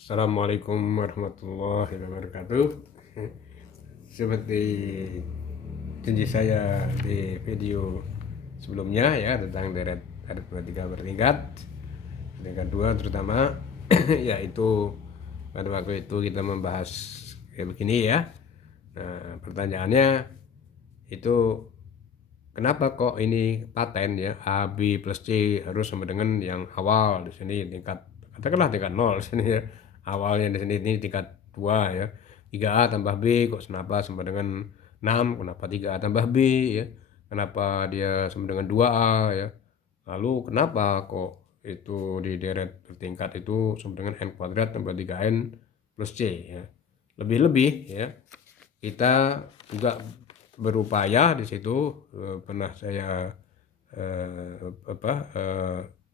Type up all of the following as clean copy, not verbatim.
Assalamualaikum warahmatullahi wabarakatuh. Seperti janji saya di video sebelumnya ya tentang deret aritmatika bertingkat, tingkat 2 terutama, yaitu pada waktu itu kita membahas kayak begini ya. Nah, pertanyaannya itu kenapa kok ini paten ya A, B plus C harus sama dengan yang awal di sini tingkat, katakanlah tingkat 0 di sini ya. Awalnya di sini ini tingkat 2 ya. 3A tambah B kok kenapa sama dengan 6? Kenapa 3A tambah B ya? Kenapa dia sama dengan 2A ya? Lalu kenapa kok itu di deret bertingkat itu sama dengan n kuadrat tambah 3n plus C ya? Lebih-lebih ya. Kita juga berupaya di situ, pernah saya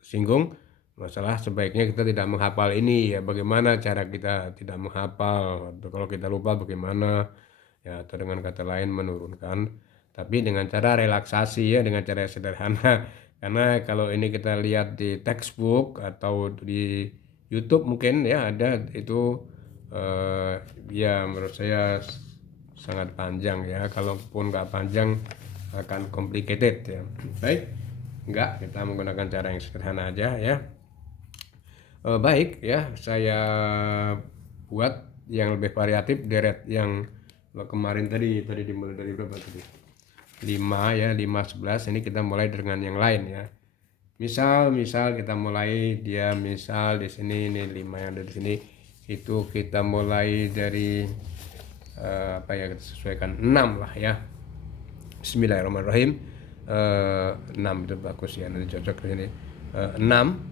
singgung masalah sebaiknya kita tidak menghafal ini ya. Bagaimana cara kita tidak menghafal, atau kalau kita lupa bagaimana ya, atau dengan kata lain menurunkan, tapi dengan cara relaksasi ya, dengan cara sederhana. Karena kalau ini kita lihat di textbook atau di YouTube mungkin ya ada itu, ya menurut saya sangat panjang ya. Kalaupun nggak panjang akan complicated ya. Baik, enggak, kita menggunakan cara yang sederhana aja ya. Baik ya, saya buat yang lebih variatif deret yang kemarin tadi dimulai dari berapa tadi? 5 ya, 5 11. Ini kita mulai dengan yang lain ya. Misal kita mulai dia misal di sini ini 5 yang ada di sini, itu kita mulai dari kita sesuaikan 6 lah ya. Bismillahirrahmanirrahim. 6 itu bagus ya, nanti cocok di sini. 6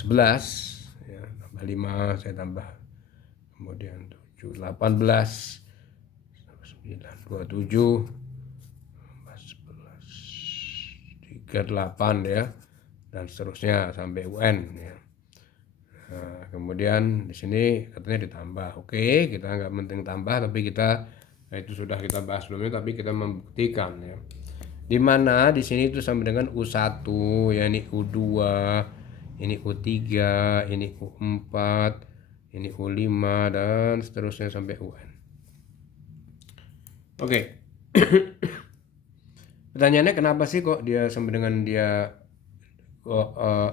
11 ya, tambah 5 saya tambah, kemudian 7 18 9 27 11 38 ya, dan seterusnya sampai UN ya. Nah, kemudian di sini katanya ditambah. Oke, kita nggak penting tambah, tapi kita itu sudah kita bahas sebelumnya, tapi kita membuktikan ya. Dimana di sini itu sama dengan U1 ya, ini U2, ini U3, ini U4, ini U5 dan seterusnya sampai UN. Oke. Pertanyaannya kenapa sih kok dia sama dengan dia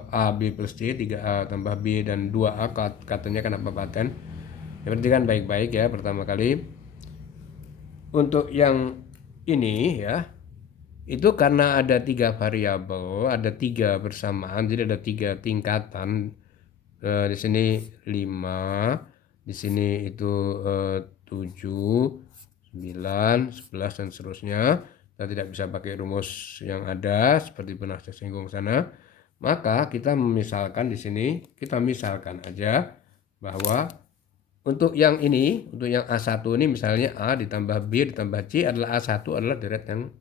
A, B plus C, 3A tambah B dan 2A, katanya kenapa paten? Ya, perhatikan baik-baik ya. Pertama kali untuk yang ini ya, itu karena ada 3 variabel, ada 3 bersamaan, jadi ada 3 tingkatan. Di sini 5, di sini itu 7, 9, 11 dan seterusnya. Kita tidak bisa pakai rumus yang ada seperti pernah saya singgung sana. Maka kita memisalkan di sini, kita misalkan aja bahwa untuk yang ini, untuk yang A1 ini misalnya A ditambah B ditambah C adalah A1 adalah deret yang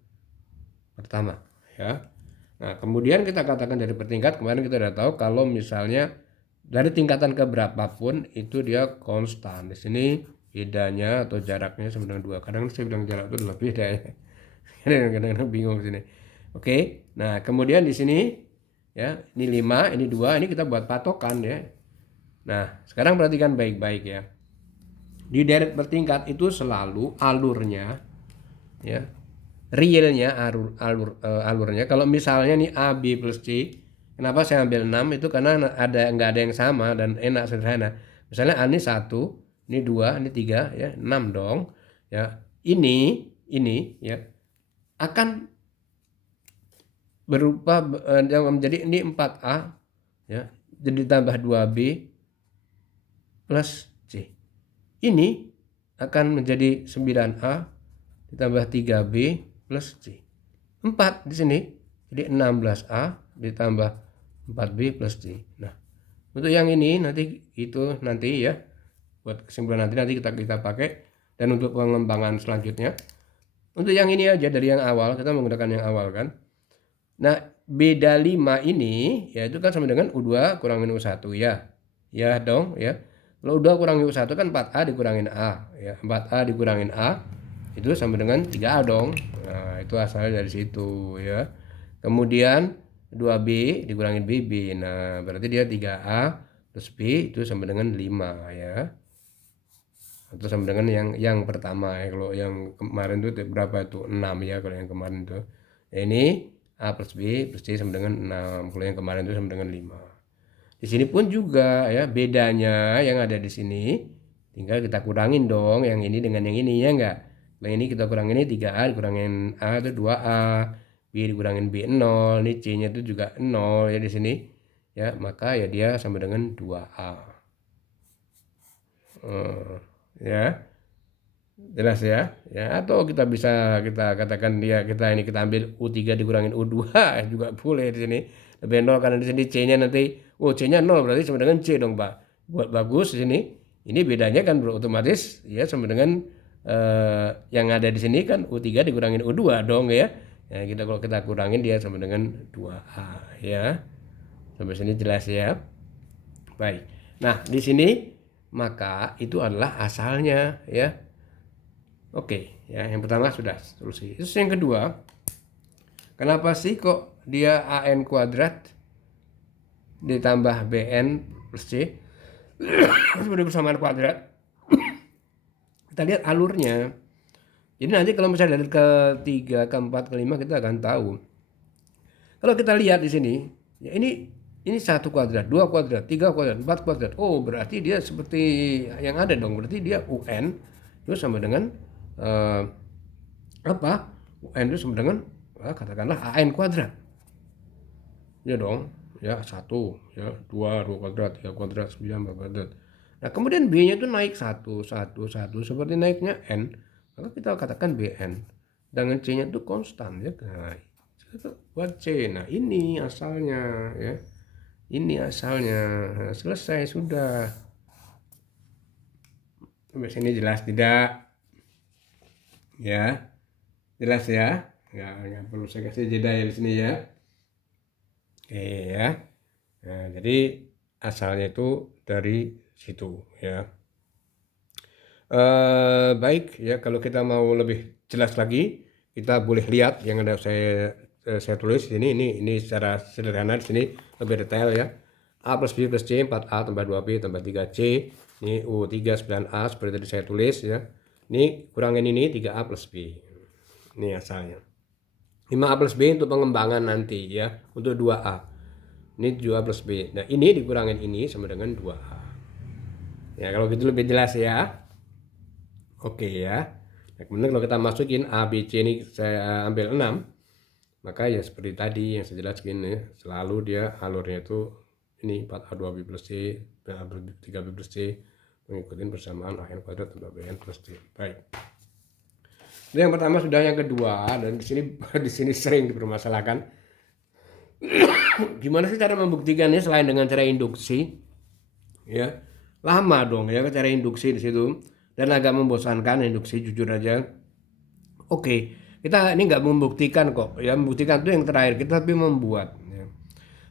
pertama ya. Nah, kemudian kita katakan dari bertingkat, kemarin kita udah tahu kalau misalnya dari tingkatan ke berapapun itu dia konstan. Di sini bedanya atau jaraknya sama dengan 2. Kadang saya bilang jarak itu adalah beda ya. Kadang-kadang bingung di sini. Oke. Nah, kemudian di sini ya, ini 5, ini 2, ini kita buat patokan ya. Nah, sekarang perhatikan baik-baik ya. Di deret bertingkat itu selalu alurnya ya, realnya alurnya. Kalau misalnya nih A, B plus C, kenapa saya ambil 6? Itu karena nggak ada yang sama dan enak sederhana. Misalnya A ini 1, ini 2, ini 3 ya, 6 dong. Ya, ini ya akan berupa yang menjadi ini 4A ya, jadi tambah 2B plus C. Ini akan menjadi 9A ditambah 3B plus C. 4 di sini jadi 16A ditambah 4B plus C. Nah, untuk yang ini nanti ya, buat kesimpulan nanti kita pakai, dan untuk pengembangan selanjutnya untuk yang ini aja dari yang awal, kita menggunakan yang awal kan. Nah, beda 5 ini ya itu kan sama dengan U2 kurangin U1 ya. Ya dong ya. Kalau U2 kurangin U1 kan 4A dikurangin A ya. 4A dikurangin A itu sama dengan 3A dong. Nah, itu asalnya dari situ ya. Kemudian 2B dikurangin BB. Nah, berarti dia 3A plus B itu sama dengan 5 ya. Atau sama dengan yang pertama ya. Kalau yang kemarin itu berapa itu? 6 ya kalau yang kemarin itu. Ya, ini A plus B plus C sama dengan 6. Kalau yang kemarin itu sama dengan 5. Di sini pun juga ya, bedanya yang ada di sini tinggal kita kurangin dong yang ini dengan yang ini ya enggak. Yang ini kita kurangin, ini 3A dikurangin A itu 2A, B dikurangin B 0, ini C-nya itu juga 0 ya di sini. Ya, maka ya dia sama dengan 2A. Ya. Jelas ya. Ya, atau kita bisa kita katakan kita ambil U3 dikurangin U2 juga boleh di sini. Lebih 0 karena di sini C-nya nanti C-nya 0 berarti sama dengan C dong, Pak. Buat bagus di sini. Ini bedanya kan otomatis ya sama dengan yang ada di sini kan U3 dikurangin U2 dong ya. Ya, kalau kita kurangin dia sama dengan 2A ya. Sampai sini jelas ya. Baik. Nah, di sini maka itu adalah asalnya ya. Oke, ya yang pertama sudah solusi. Terus yang kedua, kenapa sih kok dia AN kuadrat ditambah BN plus C sebagai persamaan kuadrat? Kita lihat alurnya. Jadi nanti kalau misalnya dari ketiga, keempat, kelima kita akan tahu. Kalau kita lihat di sini, ya ini 1 kuadrat, 2 kuadrat, 3 kuadrat, 4 kuadrat. Oh, berarti dia seperti yang ada dong. Berarti dia UN itu sama dengan apa? UN itu sama dengan katakanlah AN kuadrat. Ya dong. Ya 1, ya 2 kuadrat, 3 kuadrat, 9 kuadrat. Nah, kemudian B-nya itu naik 1 seperti naiknya N. Maka kita katakan BN. Dengan C-nya itu konstan ya. Nah, itu buat C. Nah, ini asalnya ya. Ini asalnya. Nah, selesai sudah. Sampai sini jelas tidak? Ya. Jelas ya? Nggak perlu saya kasih jeda ya di sini ya. Oke ya. Nah, jadi asalnya itu dari situ ya. Baik ya, kalau kita mau lebih jelas lagi, kita boleh lihat yang ada saya tulis di sini. Ini secara sederhana di sini lebih detail ya. A plus B plus C 4A tambah 2B tambah 3C. Ini U3 9A seperti tadi saya tulis ya. Ini kurangin ini 3A plus B. Ini asalnya. 5A plus B untuk pengembangan nanti ya, untuk 2A. Ini 2A plus B. Nah, ini dikurangin ini sama dengan 2A. Ya, kalau gitu lebih jelas ya. Oke ya. Nah, kemudian kalau kita masukin A, B, C ini saya ambil 6. Maka ya seperti tadi yang saya jelaskan ya. Selalu dia alurnya itu ini 4A 2B plus C, 3B plus C, mengikuti persamaan AN kuadrat tambah BN plus C. Baik. Itu yang pertama sudah, yang kedua, dan di sini sering dipermasalahkan. Gimana sih cara membuktikannya selain dengan cara induksi? Ya, lama dong ya cara induksi di situ dan agak membosankan induksi jujur aja. Oke, kita ini nggak membuktikan kok. Ya, membuktikan itu yang terakhir kita tapi membuat. Ya.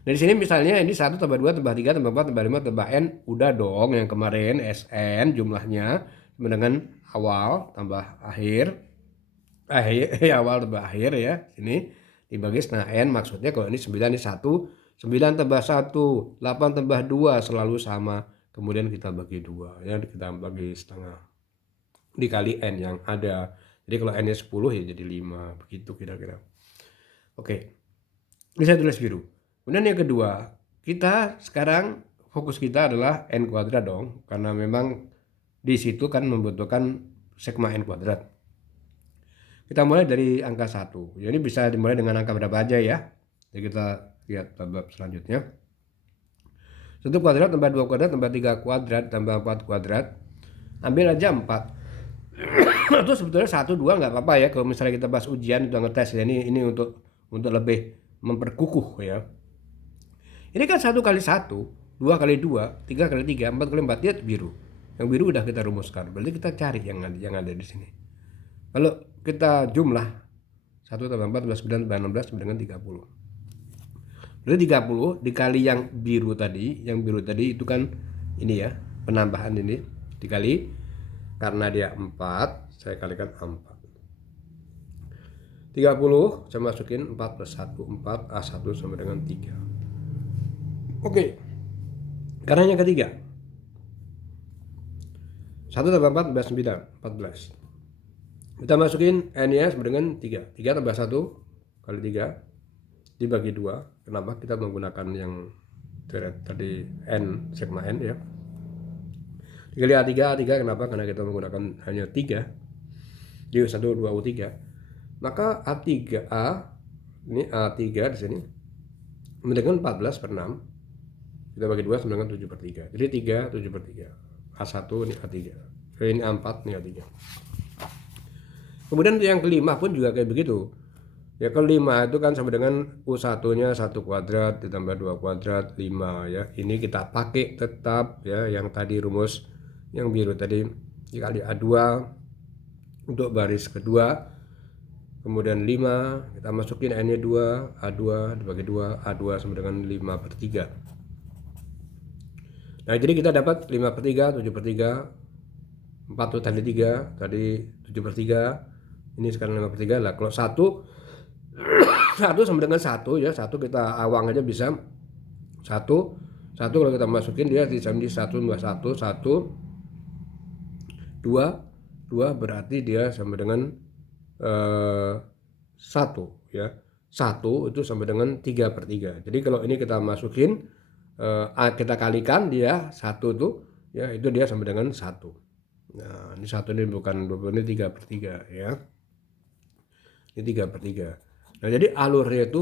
Dari sini misalnya ini 1 tambah 2 tambah 3 tambah 4 tambah 5 tambah N, udah dong yang kemarin SN jumlahnya sama dengan awal tambah akhir. Awal tambah akhir ya. Ini dibagi setengah N, maksudnya kalau ini 9 ini 1, 9 tambah 1, 8 tambah 2 selalu sama. Kemudian kita bagi 2 ya, kita bagi setengah. Dikali N yang ada. Jadi kalau N-nya 10 ya jadi 5, begitu kira-kira. Oke. Ini saya tulis biru. Kemudian yang kedua, kita sekarang fokus kita adalah N kuadrat dong, karena memang di situ kan membutuhkan sigma N kuadrat. Kita mulai dari angka 1. Jadi bisa dimulai dengan angka berapa aja ya. Jadi kita lihat bab selanjutnya. 1 kuadrat tambah 2 kuadrat tambah 3 kuadrat tambah 4 kuadrat. Ambil aja 4. Itu sebetulnya 1, 2 nggak apa-apa ya. Kalau misalnya kita bahas ujian itu ngetes ya. Ini untuk lebih memperkukuh ya. Ini kan 1 kali 1, 2 kali 2, 3 kali 3, 4 kali 4 dia biru. Yang biru udah kita rumuskan. Berarti kita cari yang ada di sini. Kalau kita jumlah 1 tambah 4 tambah 9 tambah 16 sama dengan 30. Berarti 30 dikali yang biru tadi itu kan ini ya, penambahan ini dikali, karena dia 4, saya kalikan 4. 30 saya masukin 4 plus 1, 4, A1 sama dengan 3. Oke. Karena yang ketiga, 1 tambah 4 tambah 9, 14. Kita masukin N-nya sama dengan 3. 3 tambah 1 kali 3 dibagi 2. Kenapa? Kita menggunakan yang tadi N, sigma N ya. Dikali A3, kenapa? Karena kita menggunakan hanya 3. Jadi 1, 2, U3. Maka A3A, ini A3 di sini, dengan 14 per 6. Kita bagi 2 sama dengan 7 per 3. Jadi 3, 7 per 3. A1 ini A3. Ini A4, ini A3. Kemudian yang kelima pun juga kayak begitu. Ya kelima itu kan sama dengan U1-nya 1 kuadrat ditambah 2 kuadrat 5 ya. Ini kita pakai tetap ya yang tadi rumus yang biru tadi dikali A2 untuk baris kedua. Kemudian 5 kita masukin N-nya 2, A2 dibagi 2, A2 sama dengan 5 per 3. Nah jadi kita dapat 5 per 3, 7 per 3, 4 itu tadi 3, tadi 7 per 3, ini sekarang 5 per 3 lah. Kalau 1 sama dengan 1 ya, 1 kita awang aja bisa 1 kalau kita masukin dia di 1 tambah 1, 2 berarti dia sama dengan 1 ya. 1 itu sama dengan 3 per 3. Jadi kalau ini kita masukin kita kalikan dia 1 tuh ya, itu dia sama dengan 1. Nah ini 1 ini bukan 20, ini 3 per 3 ya. Ini 3 per 3. Nah jadi alurnya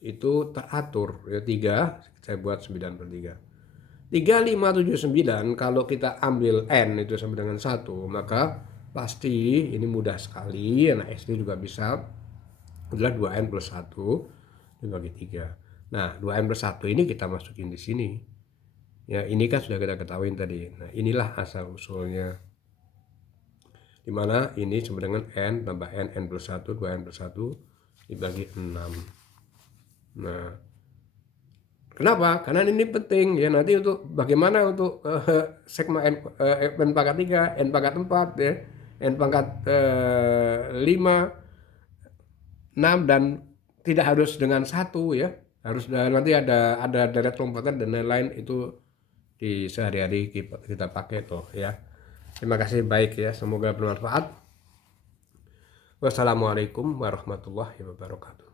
itu teratur ya. 3 saya buat 9 per 3. 3, 5, 7, 9 kalau kita ambil N itu sama dengan 1, maka pasti ini mudah sekali. Anak SD juga bisa, adalah 2N plus 1 dibagi 3. Nah 2N plus 1 ini kita masukin di sini ya, ini kan sudah kita ketahui tadi. Nah inilah asal usulnya, dimana ini sama dengan N tambah N plus 1, 2N plus 1 dibagi 6. Nah kenapa? Karena ini penting ya, nanti untuk bagaimana untuk sigma N pangkat 3, N pangkat 4 ya, N pangkat 5, 6 dan tidak harus dengan 1 ya. Harus nanti ada deret lompatan dan lain-lain, itu di sehari-hari kita pakai tuh ya. Terima kasih, baik ya, semoga bermanfaat. Wassalamualaikum warahmatullahi wabarakatuh.